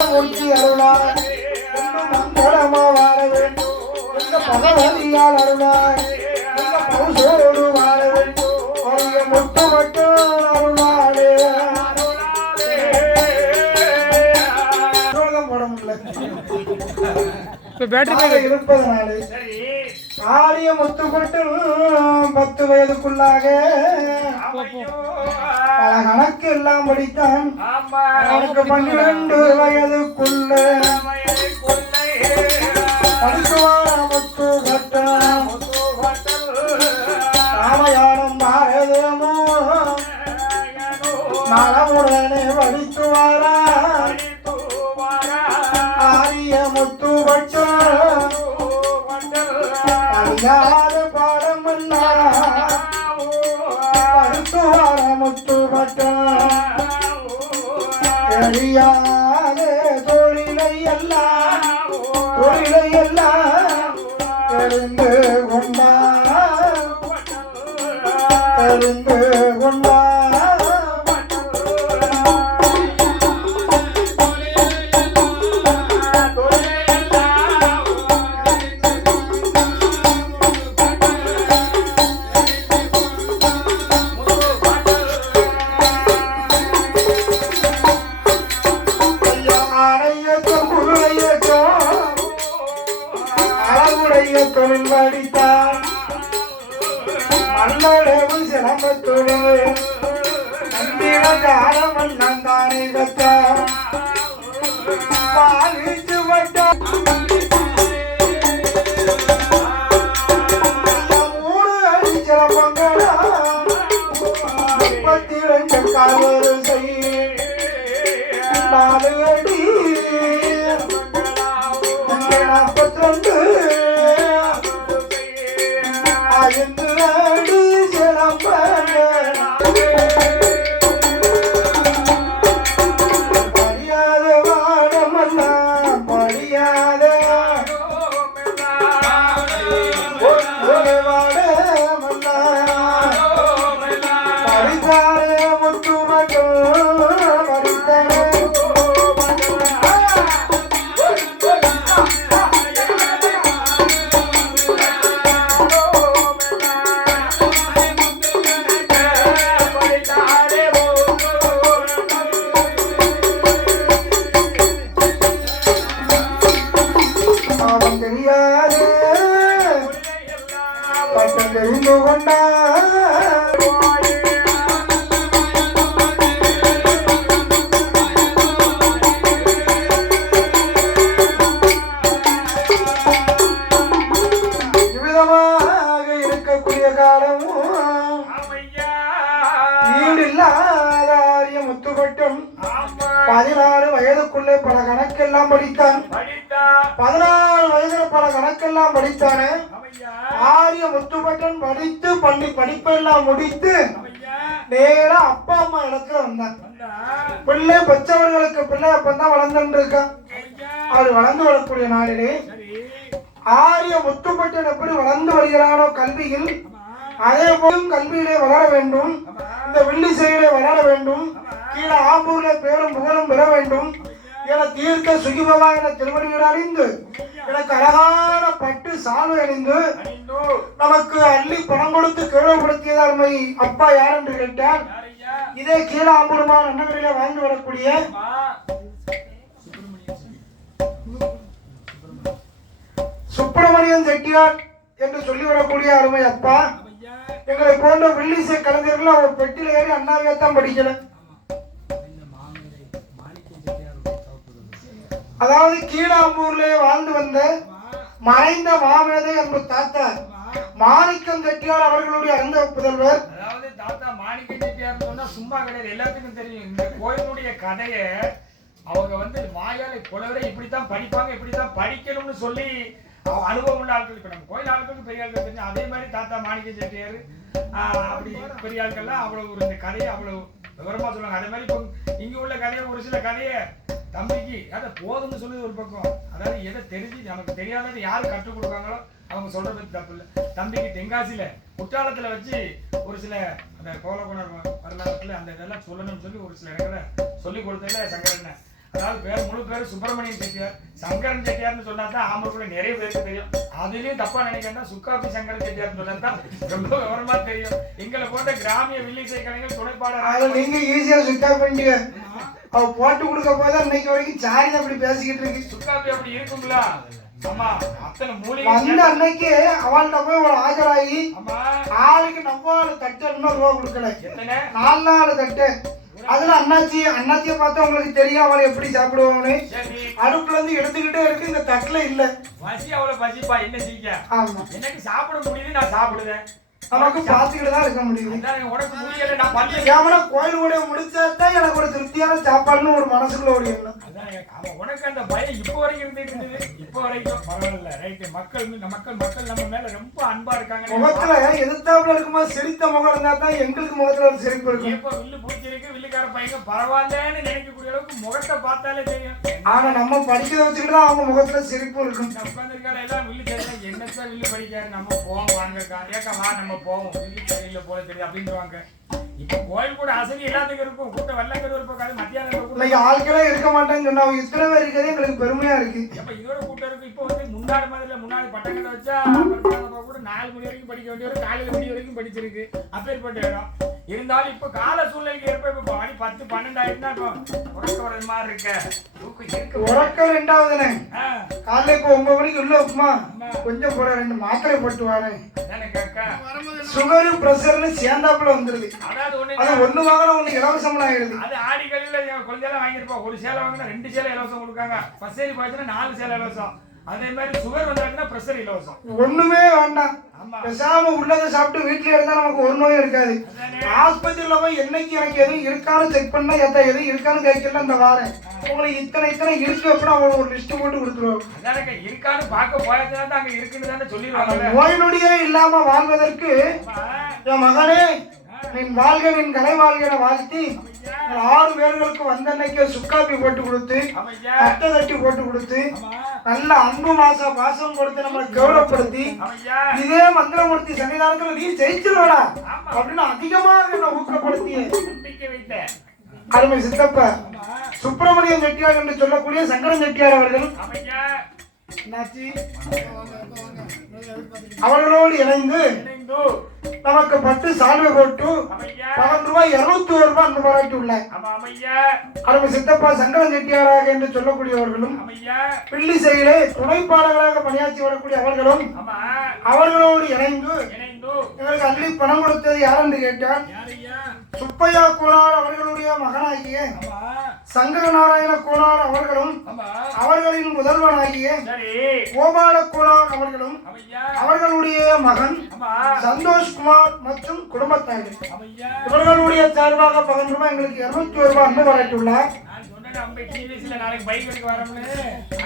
மூர்த்தி அருளாய் மங்களமா வாழ வேண்டும் பகவதியால் அருளாய் பௌசோடு வாழ வேண்டும் முத்து மட்டும் அருளாளே போட முடியல பேட்டரி இருப்பதனாலே ஆரிய முத்துப்பட்டு பத்து வயதுக்குள்ளாக. பல கணக்கு எல்லாம் படித்தான் அவனுக்கு பன்னிரண்டு வயதுக்குள்ள. படிக்குவான முத்து பட்டம் ராமயானம் பாரதமோ நலமுடனே படித்து দিয়া அளவுடைய தொழில் படித்தான். மல்லடவு சிலம்பத்தொழில் நந்திர காலமன் நந்தானை கத்தான். பாலிச்சு வட்டம் மூணு அடி சிலம்பங்களா முப்பத்தி ரெண்டு கால்வரிசை நாலு அடி பட்டம் தெரிந்து கொண்டா இவ்விதமாக இருக்கக்கூடிய காலமும் ஈடில்லாத ஆரிய முத்துப்பட்டம் பதினாறு வயதுக்குள்ளே பல கணக்கெல்லாம் படித்தான். பதினாறு வயதுல பல கணக்கெல்லாம் படித்தானே? ஆரிய முத்துப்பட்டன் படித்து பள்ளி படிப்பெல்லாம் முடித்து நேரா அப்பா அம்மா இடத்துல வந்தான் பிள்ளை பெற்றவர்களுக்கு பிள்ளை அப்பந்தான் வளர்ந்துட்டு இருக்கான் அவர் வளர்ந்து வரக்கூடிய நாளிலே ஆரிய முத்துப்பட்டன் எப்படி வளர்ந்து வருகிறானோ கல்வியில் அதே போலும் கல்வியிலே வளர வேண்டும். இந்த வெள்ளிசையிலே வளர வேண்டும். கீழே ஆம்பூர்ல பேரும் புகழும் பெற வேண்டும். என தீர்க்க சுகிபவா என திருவடிகள் அணிந்து எனக்கு அழகான பட்டு சால்வை அணிந்து நமக்கு அள்ளி பணம் கொடுத்து கேள்விப்படுத்தியதால் அருமை அப்பா யார் என்று கேட்டால் இதே கீழே ஆம்பூருமா நன்னகரிலே வாழ்ந்து வரக்கூடிய சுப்பிரமணியன் செட்டியார் என்று சொல்லி வரக்கூடிய அருமை அப்பா. எங்களை போன்ற வில்லிசை கலைஞர்கள் அவர் பெட்டியில் ஏறி அண்ணாவியத்தான் படிக்கல. அதாவது கீழாம்பூர்ல வாழ்ந்து வந்த மறைந்த மாமேதை என்பது தாத்தா மாணிக்கம் செட்டியார் அவர்களுடைய அந்த புதல்வர். அதாவது தாத்தா மாணிக்க செட்டியார் சொன்னா சும்மா கிடையாது. எல்லாத்துக்கும் தெரியும். இந்த கோயிலுடைய கதையை அவங்க வந்து வாயால புலவரை இப்படித்தான் படிப்பாங்க இப்படித்தான் படிக்கணும்னு சொல்லி அனுபவம் உள்ள ஆட்கள். இப்ப நம்ம கோயில் ஆட்களுக்கு பெரிய ஆட்கள் தெரியும் அதே மாதிரி தாத்தா மாணிக்க செட்டியார் அப்படி பெரிய ஆட்கள்லாம் அவ்வளவு ஒரு இந்த கதையை அவ்வளவு விவரமா சொல்லுவாங்க. அதே மாதிரி இப்போ இங்க உள்ள கதையை ஒரு சில கதையை தம்பிக்கு அதை போதும்னு சொல்லி ஒரு பக்கம். அதாவது எதை தெரிஞ்சு நமக்கு தெரியாதது யாரு கற்றுக் கொடுக்காங்களோ அவங்க சொல்றது தப்பு இல்லை. தம்பிக்கு தென்காசியில குற்றாலத்துல வச்சு ஒரு சில அந்த கோலகுணர் வரலாற்றுல அந்த இதெல்லாம் சொல்லணும்னு சொல்லி ஒரு சில இடங்களை சொல்லி கொடுத்ததுல சங்கரண்ண. அதாவது பேர் முழு பேர் சுப்பிரமணியன் செட்டியார். சங்கரன் செட்டியார்னு சொன்னா தான் ஆம்பூருக்குள்ள நிறைய பேருக்கு தெரியும். அதுலயும் தப்பா நினைக்கிறேன்னா சுக்காப்பி சங்கரன் செட்டியார்னு சொன்னா தான் ரொம்ப விவரமா தெரியும். எங்களை போன்ற கிராமிய வில்லிசை கலைஞர் துணைப்பாளர் நீங்க ஈஸியா சுத்தா பண்ணிட்டீங்க அவ போட்டு கொடுக்க போதான் இன்னைக்கு வரைக்கும் சாரி அப்படி பேசிக்கிட்டு இருக்கு. சுக்காப்பி அப்படி இருக்குங்களா ஆமா அத்தனை மூலிகை வந்த அன்னைக்கு அவள்கிட்ட போய் ஆஜராகி ஆளுக்கு நம்ம தட்டு இன்னும் ரூபா கொடுக்கல. நாலு நாலு தட்டு. அதுல அண்ணாச்சி அண்ணாச்சியை பார்த்தா உங்களுக்கு தெரியும் அவளை எப்படி சாப்பிடுவாங்கன்னு அடுப்புல இருந்து எடுத்துக்கிட்டே இருக்கு இந்த தட்டுல இல்ல. பசி அவ்வளவு பசிப்பா என்ன செய்ய? ஆமா. எனக்கு சாப்பிட முடியுது நான் சாப்பிடுவேன். நமக்கு பார்த்துக்கிட்டு தான் இருக்க முடியுது. கோயில் கூட முடிச்சாதான் எனக்கு ஒரு திருப்தியான சாப்பாடுன்னு ஒரு மனசுக்குள்ள ஒரு எண்ணம். ஆமா, உனக்கு அந்த பயம் இப்போ வரைக்கும் இருந்துட்டு இருந்தது இப்போ வரைக்கும் பரவாயில்ல. ரைட்டு மக்கள் மக்கள் மக்கள் நம்ம மேல ரொம்ப அன்பா இருக்காங்க முகத்துல எதிர்த்தாப்புல இருக்கும்போது சிரித்த முகம் இருந்தா தான் எங்களுக்கு முகத்துல ஒரு சிரிப்பு இருக்கும். எப்போ வில்லு பிடிச்சிருக்கு வில்லுக்கார பையங்க பரவாயில்லன்னு நினைக்கக்கூடிய அளவுக்கு முகத்தை பார்த்தாலே தெரியும். ஆனா நம்ம படிக்கிறத வச்சுக்கிட்டு அவங்க முகத்துல சிரிப்பு இருக்கும். இந்த உட்கார்ந்திருக்கால எல்லாம் வில்லு தெரியும் என்னத்தான் வில்லு படிக்காரு நம்ம போவோம் வாங்கக்கா ஏக்கா வா நம்ம போவோம். வில்லு தெரியல போல தெரியும் அப்படின்றாங்க இப்போ கோயில் கூட அசதி எல்லாத்துக்கும் இருக்கும். கூட்டம் வெள்ளக்கரு ஒரு பக்கம் மத்தியானம் ஆட்களே இருக்க மாட்டேன்னு சொன்னா அவங்க இத்தனை பேர் இருக்கிறதே எங்களுக்கு பெருமையா இருக்கு. எப்ப இதோட கூட்டம் இருக்கு. இப்போ வந்து முன்னாடி மாதிரி இல்ல முன்னாடி பட்டங்களை வச்சா நாலு மணி வரைக்கும் படிக்க வேண்டிய ஒரு காலையில மணி வரைக்கும் படிச்சிருக்கு. அப்பேற்பட்ட இடம். இருந்தாலும் இப்ப கால சூழ்நிலைக்கு ஏற்ப இப்ப மணி பத்து பன்னெண்டு ஆயிடுச்சுன்னா இப்போ உறக்க வர்றது மாதிரி இருக்க. தூக்கம் இருக்கு. உறக்கம் ரெண்டாவதுனே ஆ, காலைல இப்போ ஒன்பது மணிக்கு உள்ள உப்புமா. கொஞ்சம் போட ரெண்டு மாத்திரை போட்டு வரேன். சுகரு பிரஷர்னு சேர்ந்தாப்புல வந்துருது. அது ஒண்ணு வாங்கினா ஒண்ணு இலவசம் ஆயிடுது. அது ஆடி கழிவுல கொஞ்சம் வாங்கியிருப்போம் ஒரு சேலை வாங்கினா ரெண்டு சேலை இலவசம் கொடுக்காங்க. பசேரி போச்சுன்னா நாலு சேலை இலவசம். அதே மாதிரி சுகர் வந்தாங்கன்னா ப்ரெஷர் இலவசம். ஒண்ணுமே வேண்டாம். பேசாம உள்ளதை சாப்பிட்டு வீட்டுல இருந்தா நமக்கு ஒரு நோயும் இருக்காது. ஆஸ்பத்திரியில போய் என்னைக்கு எனக்கு எதுவும் இருக்கான்னு செக் பண்ணா எத்த எதுவும் இருக்கான்னு கேட்கல இந்த வாரேன் உங்களுக்கு இத்தனை இத்தனை இருக்கு அப்படின்னா ஒரு லிஸ்ட் போட்டு கொடுத்துருவாங்க. அதானே இருக்கான்னு பார்க்க போயாச்சுன்னா அங்க இருக்குன்னு தானே சொல்லிடுவாங்க நோய் நொடியே இல்லாம வாழ்வதற்கு என் மகனே நின் வாழ்க நின் கலை வாழ்கிற வாழ்த்தி ஆறு பேர்களுக்கு வந்த அன்னைக்கு சுக்காப்பி போட்டு கொடுத்து அட்டை தட்டி போட்டு கொடுத்து நல்ல அன்பு மாசம் பாசம் கொடுத்து நம்மளை கௌரவப்படுத்தி இதே மந்திரமூர்த்தி சன்னிதானத்துல நீ ஜெயிச்சிருவடா அப்படின்னு அதிகமாக என்ன ஊக்கப்படுத்தி அருமை சித்தப்ப ஆமா சுப்பிரமணியன் செட்டியார் என்று சொல்லக்கூடிய சங்கரன் செட்டியார் அவர்கள் என்னாச்சு? அவர்களோடு இணைந்து நமக்கு பட்டு சால்வை போட்டு பன்னெண்டு ரூபாய் இருநூத்தி ஒரு ரூபாய் அந்த பாராட்டி உள்ள அருமை சித்தப்பா சங்கரன் செட்டியாராக என்று சொல்லக்கூடியவர்களும் பிள்ளி செயலே துணைப்பாளர்களாக பணியாற்றி வரக்கூடிய அவர்களும் அவர்களோடு இணைந்து எங்களுக்கு அள்ளி பணம் கொடுத்தது யார் என்று கேட்டால் சுப்பையா கோனார் அவர்களுடைய மகனாகிய சங்கர நாராயண கோனார் அவர்களும் அவர்களின் முதல்வனாகிய கோபால கோனார் அவர்களும் அவர்களுடைய மகன் ஆமா. சந்தோஷ் குமார் மற்றும் குடும்பத்தார்கள் அமையா இவர்களுடைய சார்பாக பகன் ரூபாய் எங்களுக்கு இருநூத்தி ஒரு ரூபாய் அன்பு வரைக்குள்ளார் அம்பை டிவிஎஸ்ல நாளைக்கு பைக் எடுக்க வரோம்னு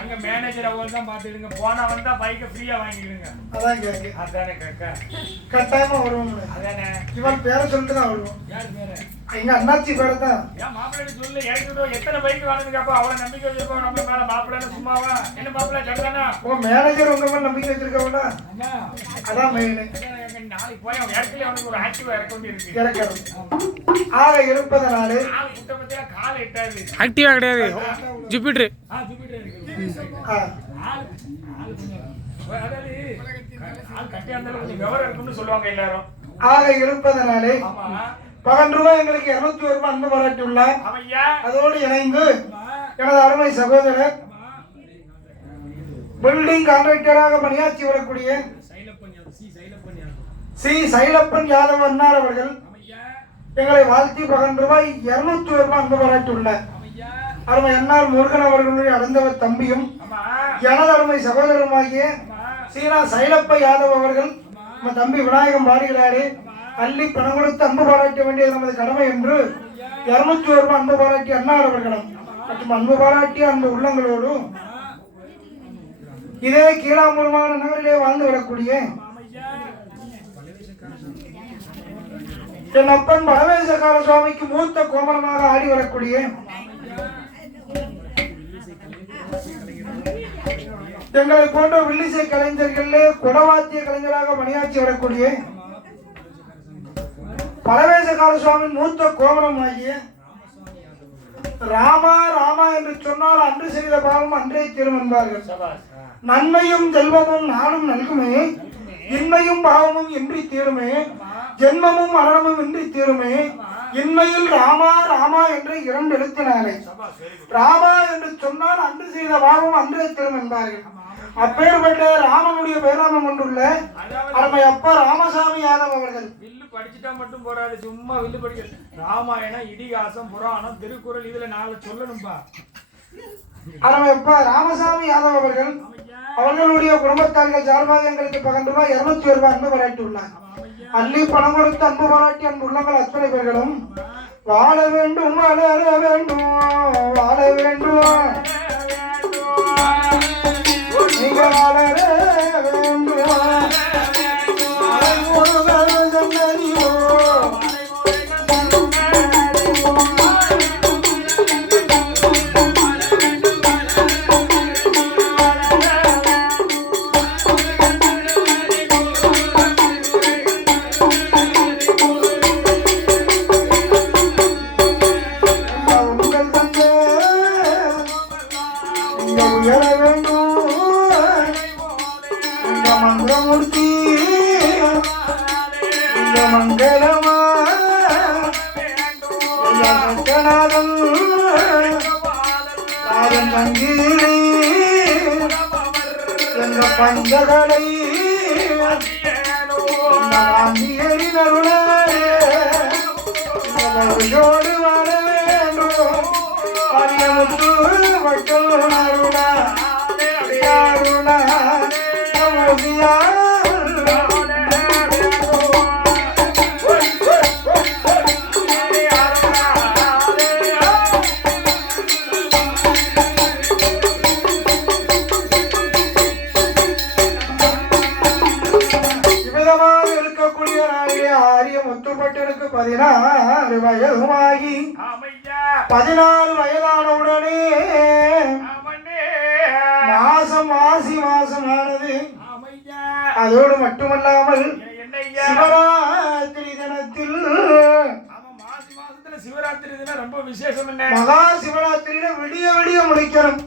அங்க மேனேஜர் அவங்க தான் பாத்துடுங்க போனா வந்தா பைக்கை ஃப்ரீயா வாங்கிடுங்க அதான் அதானே காக்கா? கட்டாயமா வருவோம் அதானே? இவன் பேரை சொல்லிட்டு தான் வருவோம். யார் பேரு? எங்க அண்ணாச்சி பேரை தான். ஏன் மாப்பிள்ளை சொல்லு இறக்கிட்டோம் எத்தனை பைக் வாங்கிருக்காப்பா அவளை நம்பிக்கை வச்சிருக்கோம் நம்ம மேல மாப்பிள்ளை சும்மாவா? என்ன மாப்பிள்ளை சரிதானா ஓ மேனேஜர் உங்க மேல நம்பிக்கை அதான் மெயின் அதான் நாளைக்கு போய் அவன் இடத்துல அவனுக்கு ஒரு ஆக்டிவா இறக்க வேண்டியிருக்கு இறக்கிறது ஆக இருப்பதனாலே கால் குட்ட பத்தியா கால் எட்டாது ஆக்டிவா கிடையாது. ஜூபிட்டர் ஆ ஜூபிட்டர் இருக்கு. ஆ, ஆள் ஆள் கொஞ்சம். அதாவது ஆள் கட்டியா இருந்தாலும் கொஞ்சம் விவரம் இருக்கும்னு சொல்லுவாங்க எல்லாரும். ஆக இருப்பதனாலே ஆமா. பகன் ரூபாய் எங்களுக்கு இருநூத்தி ஒரு ரூபாய் அன்பு ஆமையா அதோடு இணைந்து எனது அருமை சகோதரர் பில்டிங் கான்ட்ராக்டராக பணியாற்றி வரக்கூடிய சைலப்பன் யாதவ் சி சைலப்பன் யாதவ் சி. சைலப்பன் யாதவ் அன்னார் அவர்கள் எங்களை வாழ்த்தி பகன் ரூபாய் இருநூத்தி ஒரு ரூபாய் அன்பு ஆமையா அருமை அன்னார் முருகன் அவர்களுடைய அடைந்தவர் தம்பியும் எனது அருமை சகோதரருமாகிய ஆமா சீனா சைலப்ப யாதவ் அவர்கள் நம்ம தம்பி விநாயகம் பாடுகிறாரு அள்ளி பணம் கொடுத்து அன்பு பாராட்ட வேண்டியது நமது கடமை என்று இருநூத்தி ஒரு ரூபாய் அன்பு பாராட்டி அன்னார் அவர்களும் மற்றும் அன்பு பாராட்டிய அன்பு உள்ளங்களோடும் இதே கீழாமூலமான நகரிலே வாழ்ந்து வரக்கூடிய ஆமையா என் அப்பன் பரவேசகார சுவாமிக்கு மூத்த கோமரமாக ஆடி வரக்கூடிய எங்களை போன்ற வில்லிசை கலைஞர்களே குடவாத்திய கலைஞராக பணியாற்றி வரக்கூடிய பரவேசகார சுவாமி மூத்த கோபுரம் ஆகிய ராமா ராமா என்று சொன்னால் அன்று செய்த பாவம் அன்றே தீரும் என்பார்கள். நன்மையும் செல்வமும் நானும் நல்குமே இன்மையும் பாவமும் இன்றி தீருமே. ஜென்மமும் மரணமும் இன்றி தீருமே. இன்மையில் ராமா ராமா என்று இரண்டு எழுத்தினாரே ராமா என்று சொன்னால் அன்று செய்த பாவம் அன்றே தீரும் என்பார்கள். அப்பேற்பட்ட ராமனுடைய பேராமம் கொண்டுள்ள அருமை அப்பா ராமசாமி யாதவ் அவர்கள். வில்லு படிச்சுட்டா மட்டும் போறாது சும்மா வில்லு படிக்க. ராமாயணம் இதிகாசம் புராணம் திருக்குறள் இதுல நாலு சொல்லணும்பா. அருமை ராமசாமி யாதவ் அவர்கள் அவர்களுடைய குடும்பத்தார்கள் சார்பாக எங்களுக்கு பகல் ரூபாய் இருநூத்தி ஒரு ரூபாய் அன்பு பாராட்டியுள்ளார் அமையா அள்ளி பணம் கொடுத்து அன்பு பாராட்டி அன்பு உள்ளங்கள் அத்தனை பேர்களும் வாழ வேண்டும் வளர வேண்டும் வாழ வேண்டும் நீங்க வளர வேண்டும் இந்த மங்களமா இந்த தங்கீரி எங்க பஞ்சகலை இந்த காந்தியரின் அருளாலே. அருளோடு வாழ மக்கள் முத்துப்பட்டனுக்கு பதினாறு வயதுமாகி பதினாறு வயதானவுடனே அவனே மாசம் மாசி மாசம் ஆனது. அதோடு மட்டுமல்லாமல் சிவராத்திரி தினத்தில் ஆமா மாசி மாசத்துல சிவராத்திரி தினம் ரொம்ப விசேஷம் என்ன? மகா சிவராத்திரியில விடிய விடிய முடிக்கணும்